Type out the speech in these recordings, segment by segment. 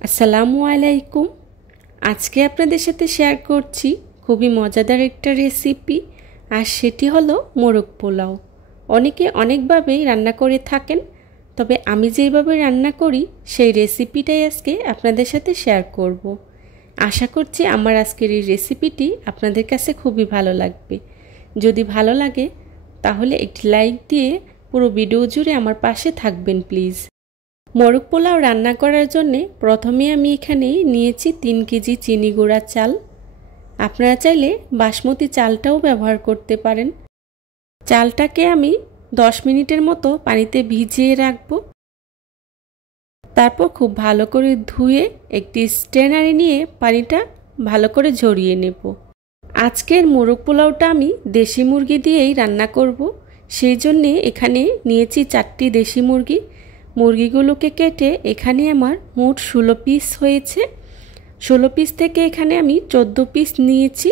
আসসালামু আলাইকুম। আজকে আপনাদের সাথে শেয়ার করছি খুবই মজাদার একটা রেসিপি, আর সেটি হলো মোরগ পোলাও। অনেকে অনেকভাবেই রান্না করে থাকেন, তবে আমি যেভাবে রান্না করি সেই রেসিপিটাই আজকে আপনাদের সাথে শেয়ার করব। আশা করছি আমার আজকের এই রেসিপিটি আপনাদের কাছে খুবই ভালো লাগবে। যদি ভালো লাগে তাহলে একটি লাইক দিয়ে পুরো ভিডিও জুড়ে আমার পাশে থাকবেন প্লিজ। মোরগ পোলাও রান্না করার জন্য প্রথমে আমি এখানে নিয়েছি 3 কেজি চিনি গুঁড়া চাল। আপনারা চাইলে বাসমতি চালটাও ব্যবহার করতে পারেন। চালটাকে আমি 10 মিনিটের মতো পানিতে ভিজিয়ে রাখবো। তারপর খুব ভালো করে ধুয়ে একটি স্ট্রেনারে নিয়ে পানিটা ভালো করে ঝরিয়ে নেব। আজকের মোরগ পোলাওটা আমি দেশি মুরগি দিয়েই রান্না করব, সেই জন্যে এখানে নিয়েছি 4টি দেশি মুরগি। মুরগিগুলোকে কেটে এখানে আমার মোট 16 পিস হয়েছে। 16 পিস থেকে এখানে আমি 14 পিস নিয়েছি।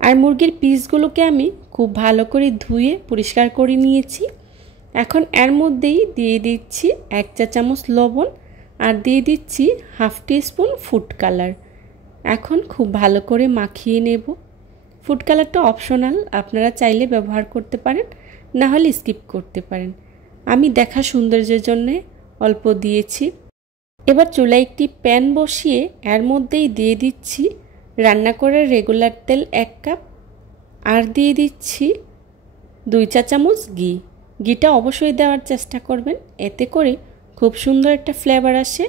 আর মুরগির পিসগুলোকে আমি খুব ভালো করে ধুয়ে পরিষ্কার করে নিয়েছি। এখন এর মধ্যেই দিয়ে দিচ্ছি 1 চা চামচ লবণ, আর দিয়ে দিচ্ছি হাফ টিস্পুন ফুড কালার। এখন খুব ভালো করে মাখিয়ে নেব। ফুড কালারটা অপশনাল, আপনারা চাইলে ব্যবহার করতে পারেন, না হলে স্কিপ করতে পারেন। আমি দেখা সৌন্দর্যের জন্য অল্প দিয়েছি। এবার চুলায় একটি প্যান বসিয়ে এর মধ্যেই দিয়ে দিচ্ছি রান্না করার রেগুলার তেল 1 কাপ, আর দিয়ে দিচ্ছি 2 চা চামচ ঘি। ঘিটা অবশ্যই দেওয়ার চেষ্টা করবেন, এতে করে খুব সুন্দর একটা ফ্লেভার আসে।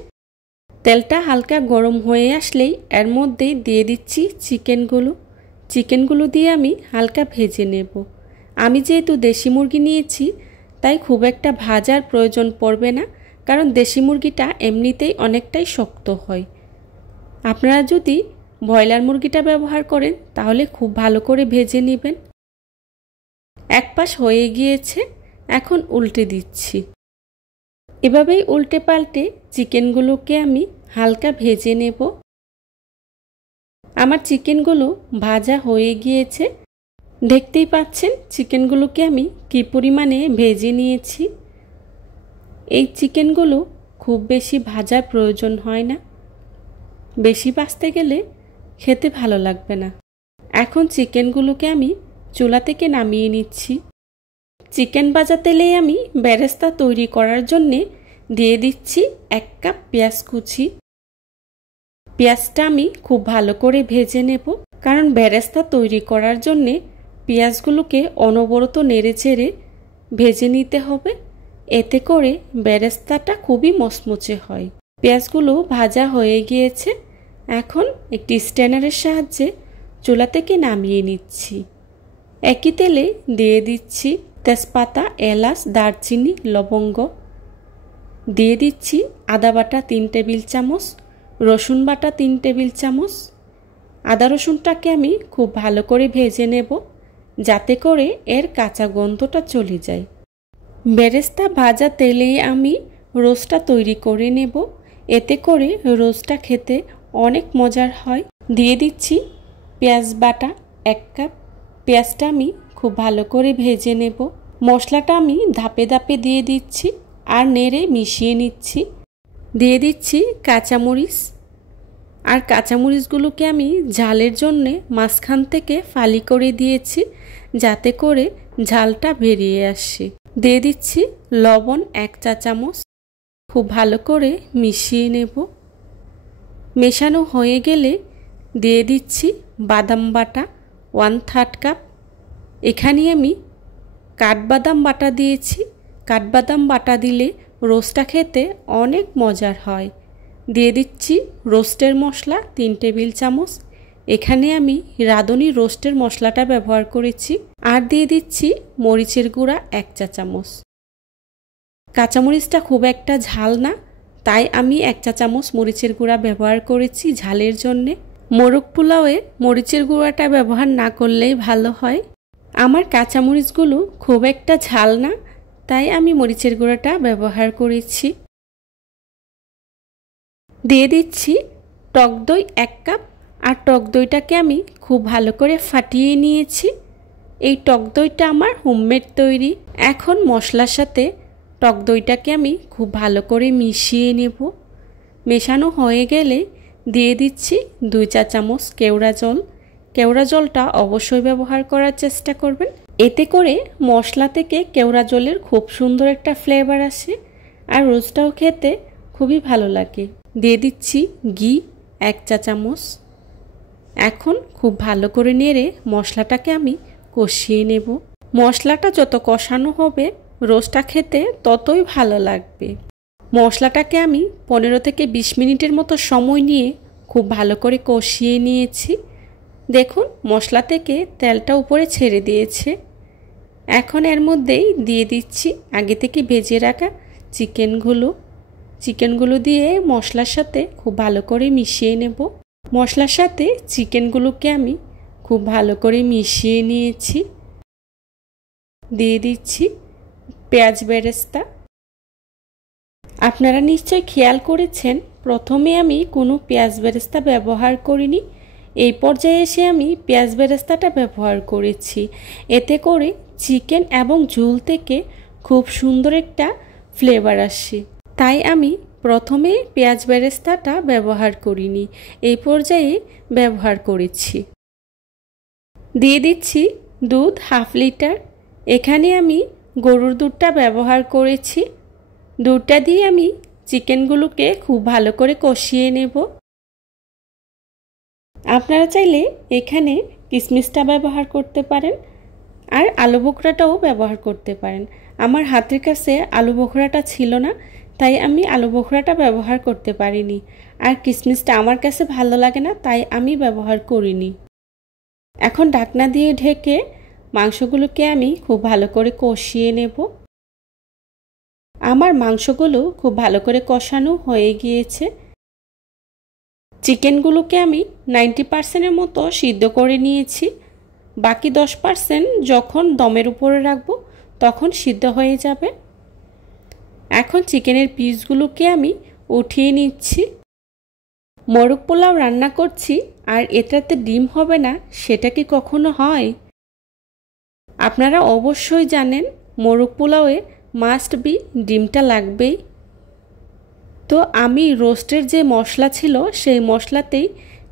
তেলটা হালকা গরম হয়ে আসলেই এর মধ্যেই দিয়ে দিচ্ছি চিকেনগুলো দিয়ে আমি হালকা ভেজে নেব। আমি যেহেতু দেশি মুরগি নিয়েছি তাই খুব একটা ভাজার প্রয়োজন পড়বে না, কারণ দেশি মুরগিটা এমনিতেই অনেকটাই শক্ত হয়। আপনারা যদি ব্রয়লার মুরগিটা ব্যবহার করেন তাহলে খুব ভালো করে ভেজে নেবেন। এক পাশ হয়ে গিয়েছে, এখন উল্টে দিচ্ছি। এভাবেই উল্টে পাল্টে চিকেনগুলোকে আমি হালকা ভেজে নেব। আমার চিকেনগুলো ভাজা হয়ে গিয়েছে, দেখতেই পাচ্ছেন চিকেনগুলোকে আমি কী পরিমাণে ভেজে নিয়েছি। এই চিকেনগুলো খুব বেশি ভাজার প্রয়োজন হয় না, বেশি ভাজতে গেলে খেতে ভালো লাগবে না। এখন চিকেনগুলোকে আমি চুলা থেকে নামিয়ে নিচ্ছি। চিকেন ভাজা তেলেই আমি বেরেস্তা তৈরি করার জন্যে দিয়ে দিচ্ছি 1 কাপ পেঁয়াজ কুচি। পেঁয়াজটা আমি খুব ভালো করে ভেজে নেব, কারণ বেরেস্তা তৈরি করার জন্যে পেঁয়াজগুলোকে অনবরত নেড়েচেড়ে ভেজে নিতে হবে, এতে করে বেরেস্তাটা খুবই মচমচে হয়। পেঁয়াজগুলো ভাজা হয়ে গিয়েছে, এখন একটি স্ট্যানারের সাহায্যে চুলা থেকে নামিয়ে নিচ্ছি। একই তেলে দিয়ে দিচ্ছি তেজপাতা, এলাচ, দারচিনি, লবঙ্গ। দিয়ে দিচ্ছি আদা বাটা 3 টেবিল চামচ, রসুন বাটা 3 টেবিল চামচ। আদা রসুনটাকে আমি খুব ভালো করে ভেজে নেব, যাতে করে এর কাঁচা গন্ধটা চলে যায়। বেরেস্তা ভাজা তেলেই আমি রোস্টটা তৈরি করে নেব, এতে করে রোস্টটা খেতে অনেক মজার হয়। দিয়ে দিচ্ছি পেঁয়াজ বাটা 1 কাপ। পেঁয়াজটা আমি খুব ভালো করে ভেজে নেব। মশলাটা আমি ধাপে ধাপে দিয়ে দিচ্ছি আর নেড়ে মিশিয়ে নিচ্ছি। দিয়ে দিচ্ছি কাঁচামরিচ, আর কাঁচামরিচগুলোকে আমি ঝালের জন্যে মাঝখান থেকে ফালি করে দিয়েছি, যাতে করে ঝালটা বেরিয়ে আসে। দিয়ে দিচ্ছি লবণ 1 চা চামচ। খুব ভালো করে মিশিয়ে নেব। মেশানো হয়ে গেলে দিয়ে দিচ্ছি বাদাম বাটা 1/3 কাপ। এখানে আমি কাঠবাদাম বাটা দিয়েছি। কাঠবাদাম বাটা দিলে রোস্টটা খেতে অনেক মজার হয়। দিয়ে দিচ্ছি রোস্টের মশলা 3 টেবিল চামচ। এখানে আমি রাঁধুনি রোস্টের মশলাটা ব্যবহার করেছি। আর দিয়ে দিচ্ছি মরিচের গুঁড়া 1 চা চামচ। কাঁচামরিচটা খুব একটা ঝাল না, তাই আমি 1 চা চামচ মরিচের গুঁড়া ব্যবহার করেছি ঝালের জন্যে। মোরগ পোলাওয়ে মরিচের গুঁড়াটা ব্যবহার না করলেই ভালো হয়। আমার কাঁচামরিচগুলো খুব একটা ঝাল না, তাই আমি মরিচের গুঁড়াটা ব্যবহার করেছি। দিয়ে দিচ্ছি টক দই 1 কাপ, আর টক দইটাকে আমি খুব ভালো করে ফাটিয়ে নিয়েছি। এই টক দইটা আমার হোমমেড তৈরি। এখন মশলার সাথে টক দইটাকে আমি খুব ভালো করে মিশিয়ে নেব। মেশানো হয়ে গেলে দিয়ে দিচ্ছি 2 চা চামচ কেওড়া জল। কেওড়া জলটা অবশ্যই ব্যবহার করার চেষ্টা করবেন, এতে করে মশলা থেকে কেওড়া জলের খুব সুন্দর একটা ফ্লেভার আসে আর রোস্টটাও খেতে খুবই ভালো লাগে। দিয়ে দিচ্ছি ঘি 1 চা চামচ। এখন খুব ভালো করে নেড়ে মশলাটাকে আমি কষিয়ে নেব। মশলাটা যত কষানো হবে রোস্টটা খেতে ততই ভালো লাগবে। মশলাটাকে আমি 15 থেকে 20 মিনিটের মতো সময় নিয়ে খুব ভালো করে কষিয়ে নিয়েছি। দেখুন মশলা থেকে তেলটা উপরে ছেড়ে দিয়েছে। এখন এর মধ্যেই দিয়ে দিচ্ছি আগে থেকে ভেজে রাখা চিকেনগুলো দিয়ে মশলার সাথে খুব ভালো করে মিশিয়ে নেব। মশলার সাথে চিকেনগুলোকে আমি খুব ভালো করে মিশিয়ে নিয়েছি। দিয়ে দিচ্ছি পেঁয়াজ বেরেস্তা। আপনারা নিশ্চয় খেয়াল করেছেন প্রথমে আমি কোনো পেঁয়াজ বেরেস্তা ব্যবহার করিনি, এই পর্যায়ে এসে আমি পেঁয়াজ বেরেস্তাটা ব্যবহার করেছি। এতে করে চিকেন এবং ঝোল থেকে খুব সুন্দর একটা ফ্লেভার আসে, তাই আমি প্রথমে পেঁয়াজ বেরেস্তাটা ব্যবহার করিনি, এই পর্যায়ে ব্যবহার করেছি। দিয়ে দিচ্ছি দুধ 1/2 লিটার। এখানে আমি গরুর দুধটা ব্যবহার করেছি। দুধটা দিয়ে আমি চিকেনগুলোকে খুব ভালো করে কষিয়ে নেব। আপনারা চাইলে এখানে কিশমিশটা ব্যবহার করতে পারেন আর আলু বোখরাটাও ব্যবহার করতে পারেন। আমার হাতের কাছে আলু বোখরাটা ছিল না, তাই আমি আলু বোখরাটা ব্যবহার করতে পারিনি, আর কিশমিশটা আমার কাছে ভালো লাগে না, তাই আমি ব্যবহার করিনি। এখন ঢাকনা দিয়ে ঢেকে মাংসগুলোকে আমি খুব ভালো করে কষিয়ে নেব। আমার মাংসগুলো খুব ভালো করে কষানো হয়ে গিয়েছে। চিকেনগুলোকে আমি 90% মতো সিদ্ধ করে নিয়েছি, বাকি 10% যখন দমের উপরে রাখবো তখন সিদ্ধ হয়ে যাবে। এখন চিকেনের পিসগুলোকে আমি উঠিয়ে নিচ্ছি। মোরগ পোলাও রান্না করছি আর এটাতে ডিম হবে না, সেটা কি কখনো হয়? আপনারা অবশ্যই জানেন মোরগ পোলাওয়ে মাস্ট বি ডিমটা লাগবেই। তো আমি রোস্টের যে মশলা ছিল সেই মশলাতেই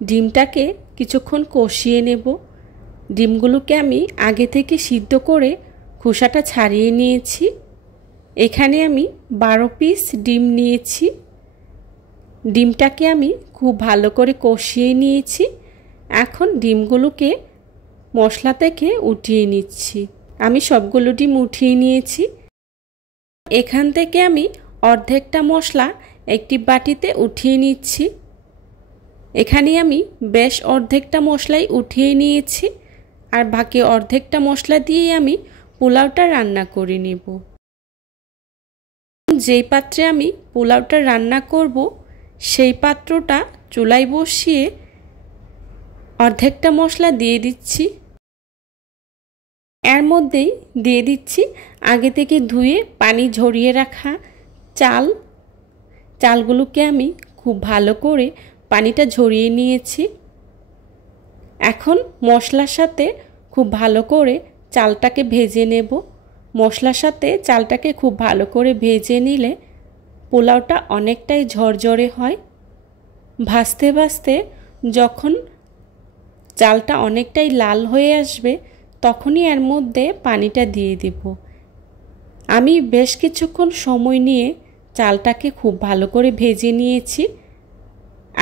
ডিমটাকে কিছুক্ষণ কষিয়ে নেব। ডিমগুলোকে আমি আগে থেকে সিদ্ধ করে খোসাটা ছাড়িয়ে নিয়েছি। এখানে আমি 12 পিস ডিম নিয়েছি। ডিমটাকে আমি খুব ভালো করে কষিয়ে নিয়েছি। এখন ডিমগুলোকে মশলা থেকে উঠিয়ে নিচ্ছি। আমি সবগুলো ডিম উঠিয়ে নিয়েছি। এখান থেকে আমি অর্ধেকটা মশলা একটি বাটিতে উঠিয়ে নিচ্ছি। এখানে আমি বেশ অর্ধেকটা মশলাই উঠিয়ে নিয়েছি, আর বাকি অর্ধেকটা মশলা দিয়েই আমি পোলাওটা রান্না করে নেব। যেই পাত্রে আমি পোলাওটা রান্না করব সেই পাত্রটা চুলায় বসিয়ে অর্ধেকটা মশলা দিয়ে দিচ্ছি। এর মধ্যেই দিয়ে দিচ্ছি আগে থেকে ধুয়ে পানি ঝরিয়ে রাখা চালগুলোকে আমি খুব ভালো করে পানিটা ঝরিয়ে নিয়েছি। এখন মশলার সাথে খুব ভালো করে চালটাকে ভেজে নেব। মশলার সাথে চালটাকে খুব ভালো করে ভেজে নিলে পোলাওটা অনেকটাই ঝরঝরে হয়। ভাজতে ভাজতে যখন চালটা অনেকটাই লাল হয়ে আসবে তখনই এর মধ্যে পানিটা দিয়ে দেব। আমি বেশ কিছুক্ষণ সময় নিয়ে চালটাকে খুব ভালো করে ভেজে নিয়েছি।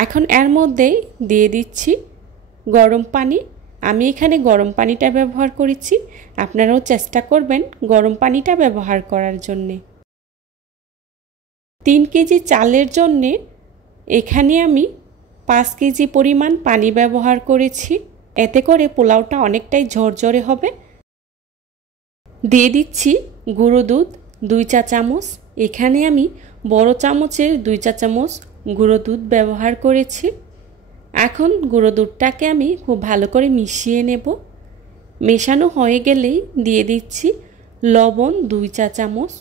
এখন এর মধ্যেই দিয়ে দিচ্ছি গরম পানি। আমি এখানে গরম পানিটা ব্যবহার করেছি, আপনারাও চেষ্টা করবেন গরম পানিটা ব্যবহার করার জন্যে। 3 কেজি চালের জন্যে এখানে আমি 5 কেজি পরিমাণ পানি ব্যবহার করেছি, এতে করে পোলাওটা অনেকটাই ঝরঝরে হবে। দিয়ে দিচ্ছি গুঁড়ো দুধ 2 চা চামচ। এখানে আমি বড় চামচের 2 চা চামচ গুঁড়ো দুধ ব্যবহার করেছি। এখন গুঁড়ো দুধটাকে আমি খুব ভালো করে মিশিয়ে নেব। মেশানো হয়ে গেলেই দিয়ে দিচ্ছি লবণ 2 চা চামচ।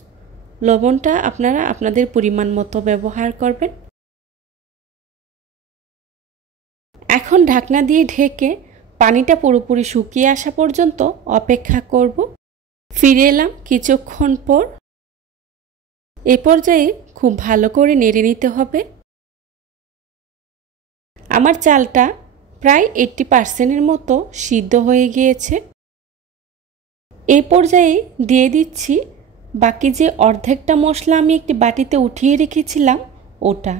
লবণটা আপনারা আপনাদের পরিমাণ মতো ব্যবহার করবেন। এখন ঢাকনা দিয়ে ঢেকে পানিটা পুরোপুরি শুকিয়ে আসা পর্যন্ত অপেক্ষা করব। ফিরে এলাম কিছুক্ষণ পর। এ পর্যায়ে খুব ভালো করে নেড়ে নিতে হবে। আমার চালটা প্রায় 80% মতো সিদ্ধ হয়ে গিয়েছে। এই পর্যায়ে দিয়ে দিচ্ছি বাকি যে অর্ধেকটা মশলা আমি একটি বাটিতে উঠিয়ে রেখেছিলাম ওটা।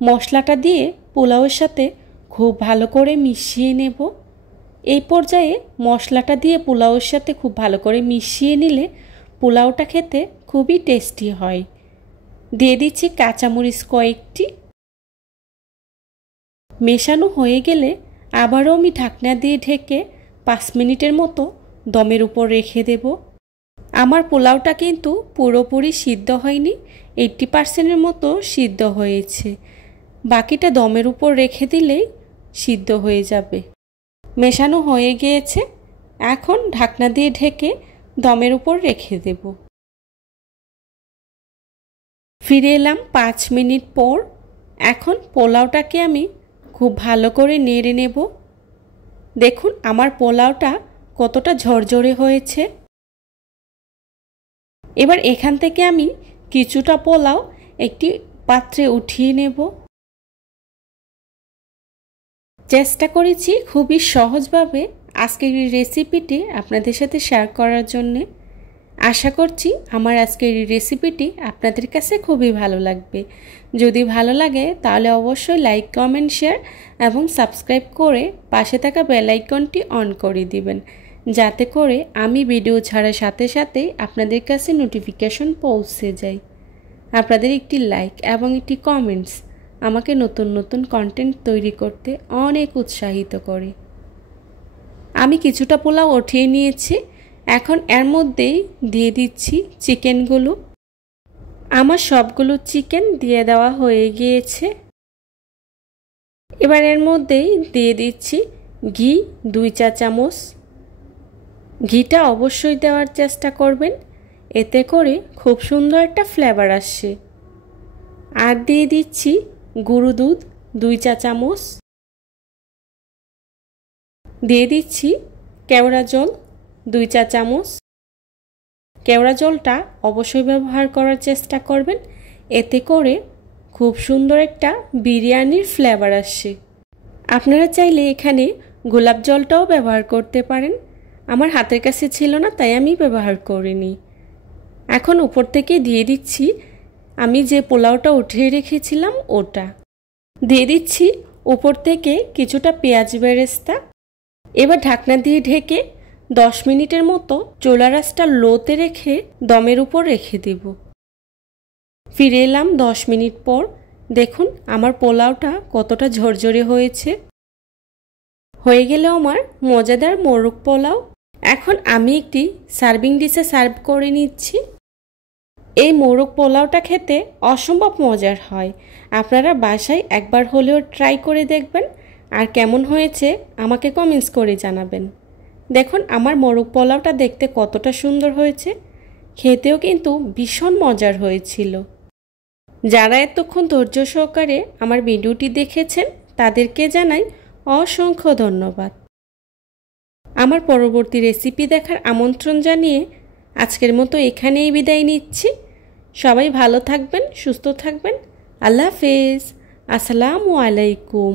মশলাটা দিয়ে পোলাওয়ের সাথে খুব ভালো করে মিশিয়ে নেব। এই পর্যায়ে মশলাটা দিয়ে পোলাওয়ের সাথে খুব ভালো করে মিশিয়ে নিলে পোলাওটা খেতে খুবই টেস্টি হয়। দিয়ে দিচ্ছি কাঁচামরিচ কয়েকটি। মেশানো হয়ে গেলে আবারও আমি ঢাকনা দিয়ে ঢেকে 5 মিনিটের মতো দমের উপর রেখে দেব। আমার পোলাওটা কিন্তু পুরোপুরি সিদ্ধ হয়নি, 80% মতো সিদ্ধ হয়েছে। বাকিটা দমের উপর রেখে দিলেই সিদ্ধ হয়ে যাবে। মেশানো হয়ে গিয়েছে, এখন ঢাকনা দিয়ে ঢেকে দমের উপর রেখে দেব। ফিরে এলাম 5 মিনিট পর। এখন পোলাওটাকে আমি খুব ভালো করে নেড়ে নেব। দেখুন আমার পোলাওটা কতটা ঝরঝরে হয়েছে। এবার এখান থেকে আমি কিছুটা পোলাও একটি পাত্রে উঠিয়ে নেব। চেষ্টা করেছি খুবই সহজভাবে আজকের এই রেসিপিটি আপনাদের সাথে শেয়ার করার জন্য। আশা করছি আমার আজকের এই রেসিপিটি আপনাদের কাছে খুবই ভালো লাগবে। যদি ভালো লাগে তাহলে অবশ্যই লাইক, কমেন্ট, শেয়ার এবং সাবস্ক্রাইব করে পাশে থাকা বেল আইকনটি অন করে দিবেন, যাতে করে আমি ভিডিও ছাড়ার সাথে সাথেই আপনাদের কাছে নোটিফিকেশন পৌঁছে যায়। আপনাদের একটি লাইক এবং একটি কমেন্টস আমাকে নতুন নতুন কন্টেন্ট তৈরি করতে অনেক উৎসাহিত করে। আমি কিছুটা পোলাও উঠিয়ে নিয়েছি। এখন এর মধ্যেই দিয়ে দিচ্ছি চিকেনগুলো। আমার সবগুলো চিকেন দিয়ে দেওয়া হয়ে গিয়েছে। এবার এর মধ্যেই দিয়ে দিচ্ছি ঘি 2 চা চামচ। ঘিটা অবশ্যই দেওয়ার চেষ্টা করবেন, এতে করে খুব সুন্দর একটা ফ্লেভার আসে। আর দিয়ে দিচ্ছি গুঁড়ো দুধ 2 চা চামচ। দিয়ে দিচ্ছি কেওড়া জল 2 চা চামচ। কেওড়া জলটা অবশ্যই ব্যবহার করার চেষ্টা করবেন, এতে করে খুব সুন্দর একটা বিরিয়ানির ফ্লেভার আসে। আপনারা চাইলে এখানে গোলাপ জলটাও ব্যবহার করতে পারেন। আমার হাতের কাছে ছিল না, তাই আমি ব্যবহার করিনি। এখন উপর থেকে দিয়ে দিচ্ছি আমি যে পোলাওটা উঠিয়ে রেখেছিলাম ওটা। দিয়ে দিচ্ছি উপর থেকে কিছুটা পেঁয়াজ বেরেস্তা। এবার ঢাকনা দিয়ে ঢেকে 10 মিনিটের মতো চুলার আঁচটা লোতে রেখে দমের উপর রেখে দেব। ফিরে এলাম 10 মিনিট পর। দেখুন আমার পোলাওটা কতটা ঝরঝরে হয়েছে। হয়ে গেল আমার মজাদার মোরগ পোলাও। এখন আমি একটি সার্ভিং ডিশে সার্ভ করে নিচ্ছি। এই মোরগ পোলাওটা খেতে অসম্ভব মজার হয়। আপনারা বাসায় একবার হলেও ট্রাই করে দেখবেন, আর কেমন হয়েছে আমাকে কমেন্টস করে জানাবেন। দেখুন আমার মোরগ পোলাওটা দেখতে কতটা সুন্দর হয়েছে, খেতেও কিন্তু ভীষণ মজার হয়েছিল। যারা এতক্ষণ ধৈর্য সহকারে আমার ভিডিওটি দেখেছেন তাদেরকে জানাই অসংখ্য ধন্যবাদ। আমার পরবর্তী রেসিপি দেখার আমন্ত্রণ জানিয়ে আজকের মতো এখানেই বিদায় নিচ্ছি। সবাই ভালো থাকবেন, সুস্থ থাকবেন। আল্লাহ হাফেজ। আসসালামু আলাইকুম।